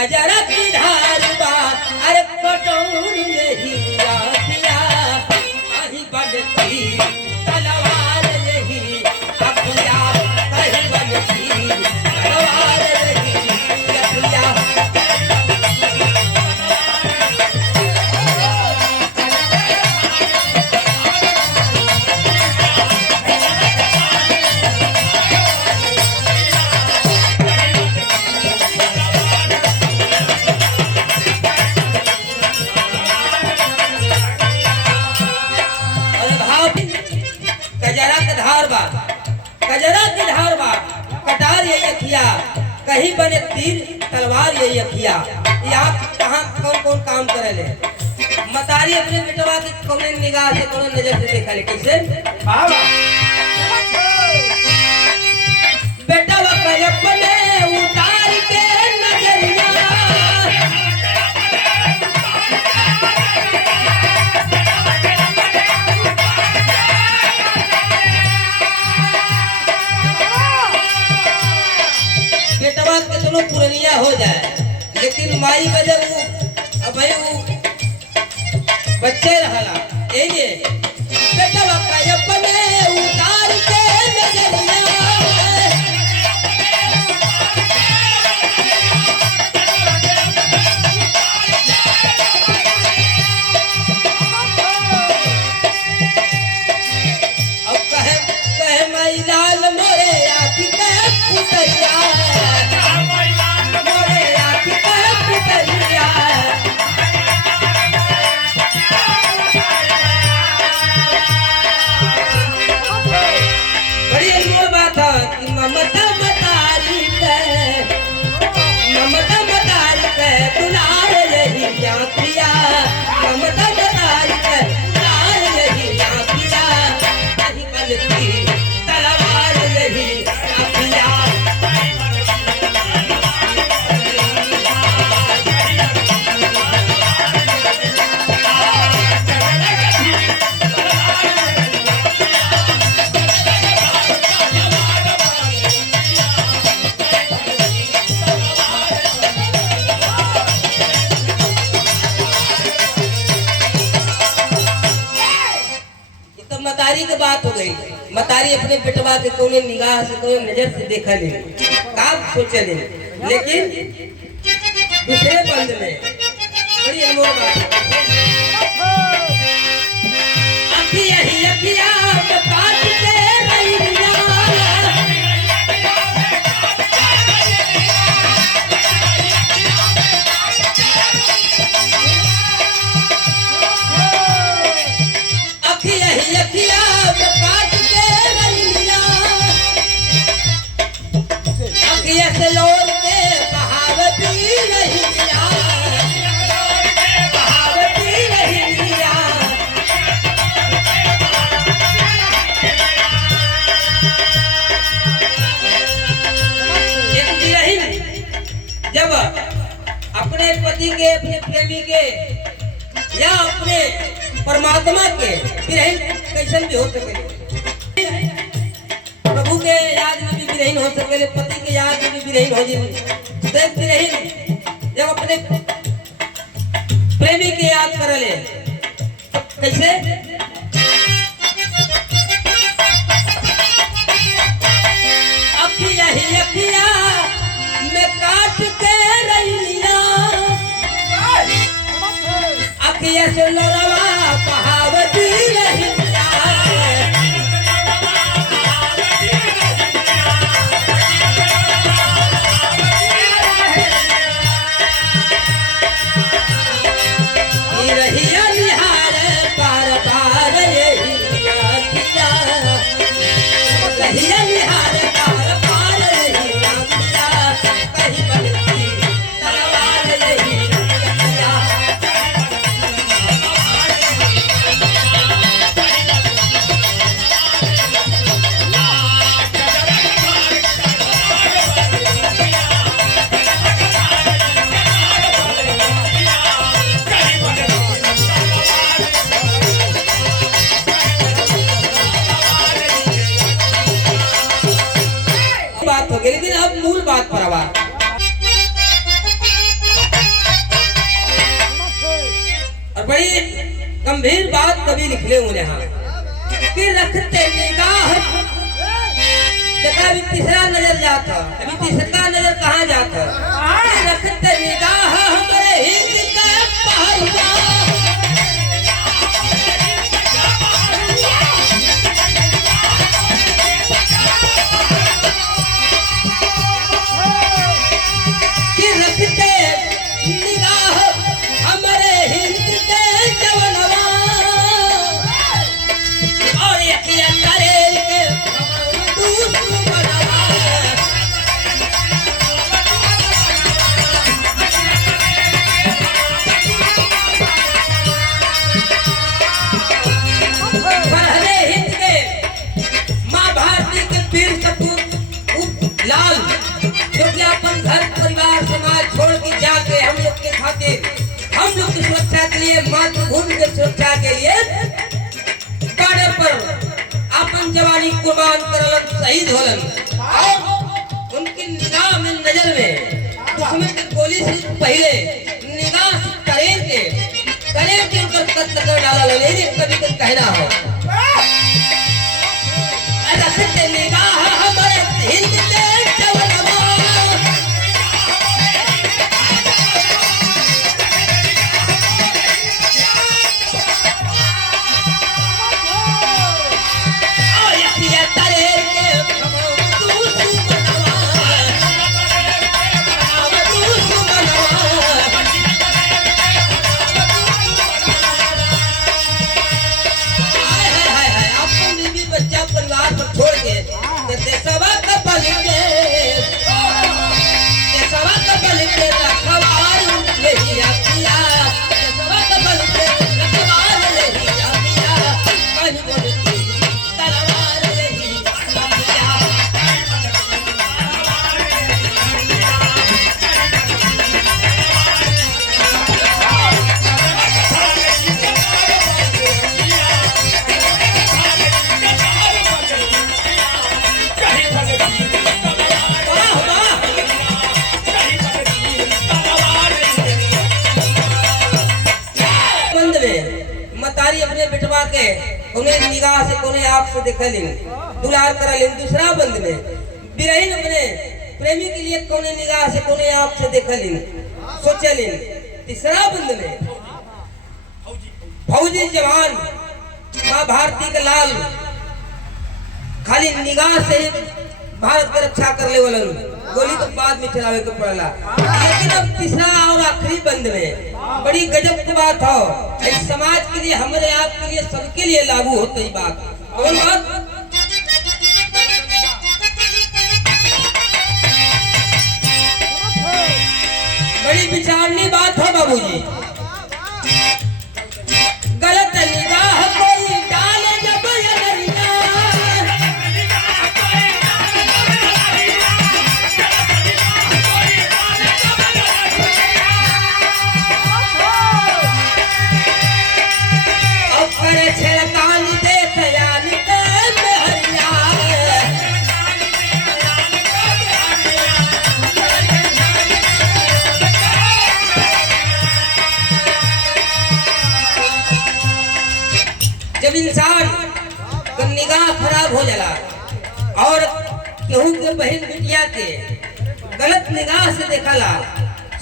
कजरा की धार बा अरे कटोर यही आखिया कहीं बनती तलवार यही आखिया कहीं बनती तलवार यही आखिया। कजरा के धार बा कजरा की धार बा कटार ये अखिया कहीं बने तीर तलवार ये अखिया। ये आप कहाँ कौन कौन काम करे ले मतारी अपने बेटवा के कौन निगाह से कौन नजर से देखा ले कैसे बेटवा के अपने उतार के नजरिया कितनो पुरनिया हो जाए लेकिन माई का जब अब भाई वो बच्चे रहला ये बेटा बापा अपने उतार के नजरिया अब कहे माई लाल मोरे आखी के पुतरिया ममता मतारी पे दुलार यही आँखिया ममता मतारी पे दुलार यही आँखिया कहीं बनती तलवार यही आँखिया। मतारी की बात हो गई मतारी अपने बेटवा के कोने निगाह से कोने नजर से देखा ले काम सोचे ले लेकिन दूसरे बंद में बड़ी अनमोल बात अखिया ही अखिया काट के रैया से लोल के बहावती नहीं बहावती नहीं जब अपने पति के अपने प्रेमी के या अपने परमात्मा के विरहीन कैसे भी हो सके प्रभु के याद में भी विरहीन हो सके पति के याद में भी विरहीन हो जाए विरहीन जब अपने प्रेमी के याद कर ले कैसे अखिया ही अखिया में काट के रैया अखिया से लोरवा बहावती रही गंभीर बात कभी लिखले उन्हें हाँ कि रखते निगाह। देखा अभी तीसरा नजर जाता, अभी तीसरा नजर कहाँ जाता? कि रखते निगाह हमारे हिंद का पहाड़िया। कि रखते निगाह हमारे हिंद के जवानवा और यकिया करे के दुश्मनवा। पहले हिंद के माँ भारती के वीर सपूत लाल जो कि अपन घर परिवार समाज छोड़ के जाके हम लोग के खातिर हम लोग की सुरक्षा के लिए मातृभूमि की सुरक्षा के लिए बाड़े पर अपन जवानी कुर्बान करलन, शहीद होलन। और उनकी निगाह में नजर में दुश्मन की गोली से पहले निगाह से करें के उनका कत्ल कर डाला। लेकिन कभी कुछ कहना हो रखते निगाह हमारे हिंद के जवानवा। मतारी अपने बिटवा के उन्हें निगाह से कोने आँख से देखलिन, दुलार करलिन। दूसरा बंद में बिरहीन अपने प्रेमी के लिए कोने निगाह से कोने आँख से देखलिन, सोचलिन। तीसरा बंद में फौजी जवान माँ भारती के लाल खाली निगाह से ही भारत की रक्षा कर ले वालन, गोली तो बाद में चलावे को पड़ला। लेकिन अब तीसरा और आखिरी बंद में बड़ी गजब की बात हो, इस समाज के लिए, हमारे आप के लिए, सबके लिए लागू होती बात। कौन बात? बड़ी विचारनी बात हो बाबूजी। गलत निगाह कोई डाले जब नरिया, छेड़कान दे सयान के मेहरिया। जब इंसान का निगाह खराब हो जाला और केहू के बहन बिटिया के गलत निगाह से देखला,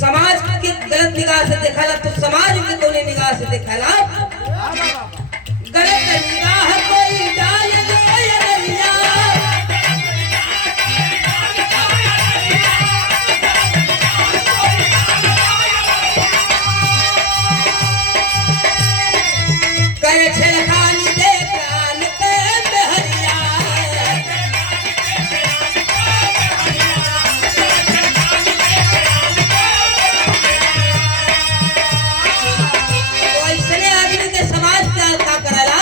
समाज के गलत निगाह से देखला, तो समाज के कोने निगाह से देखला। गलत निगाह कोई डाल दे नरिया, करे छेड़खान दे प्राण के मेहरिया। तो ऐसे आदमी के समाज क्या करला?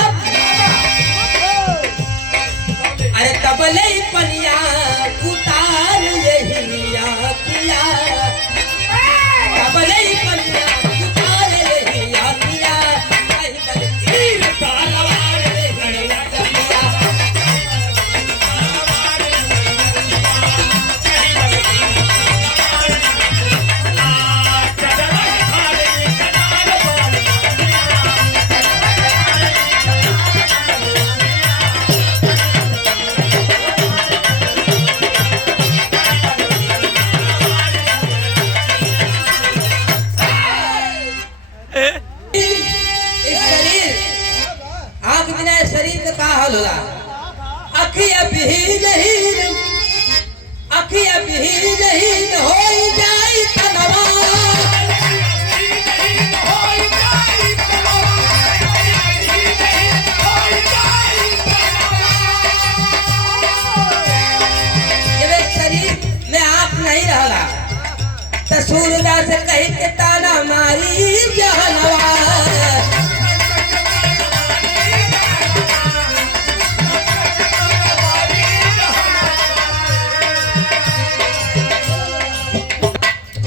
अखिया बिहीन होई जाई तनवा नहीं रहला त सूरदास कही के ताना मारी जहनवा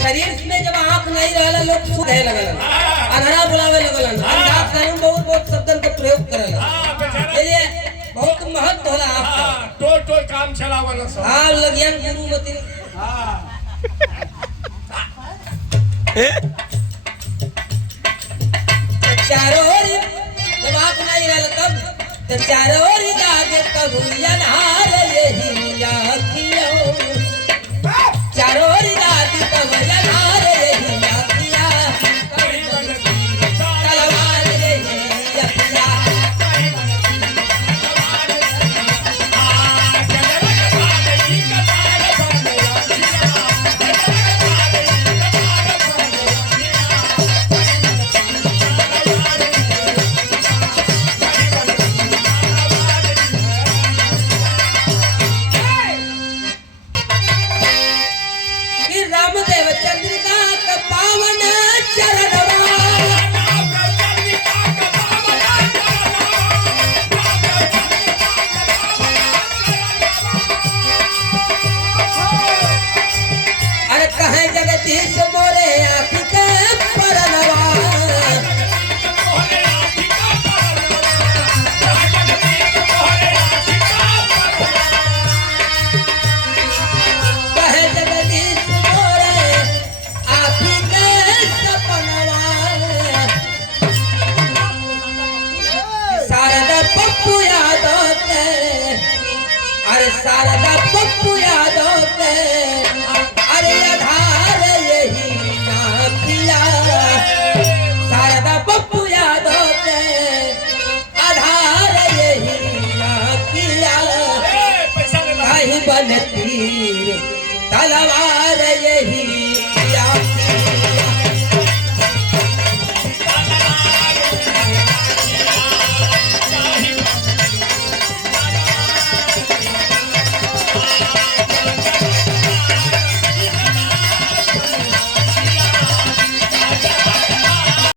शरीर में जब आंख नहीं रहला लोग सुधे लगलन अनहरा बुलावे लगलन अंदाज नहीं बहुत शब्दन का प्रयोग करला ये बहुत महत्व होला आपका टो काम चलावला सब हां लगियन गुरु मति चारों ओर जब आँख नहीं रहल तब तो चारों ओर लागे तब अनहार यही आँखियों चारों ओर लागे तब अनहार यही आँखिया तलवार यही अखिया रामदेव चंद्रिका का पावन चरणवा अरे कहे जगदीश मोरे आँख के परनवा कहे जगदीश पप्पू यादव के अरे शारदा पप्पू यादव के अरे आधार यही आँखिया शारदा पप्पू यादव के आधार यही आँखिया कहीं बन तीर तलवार यही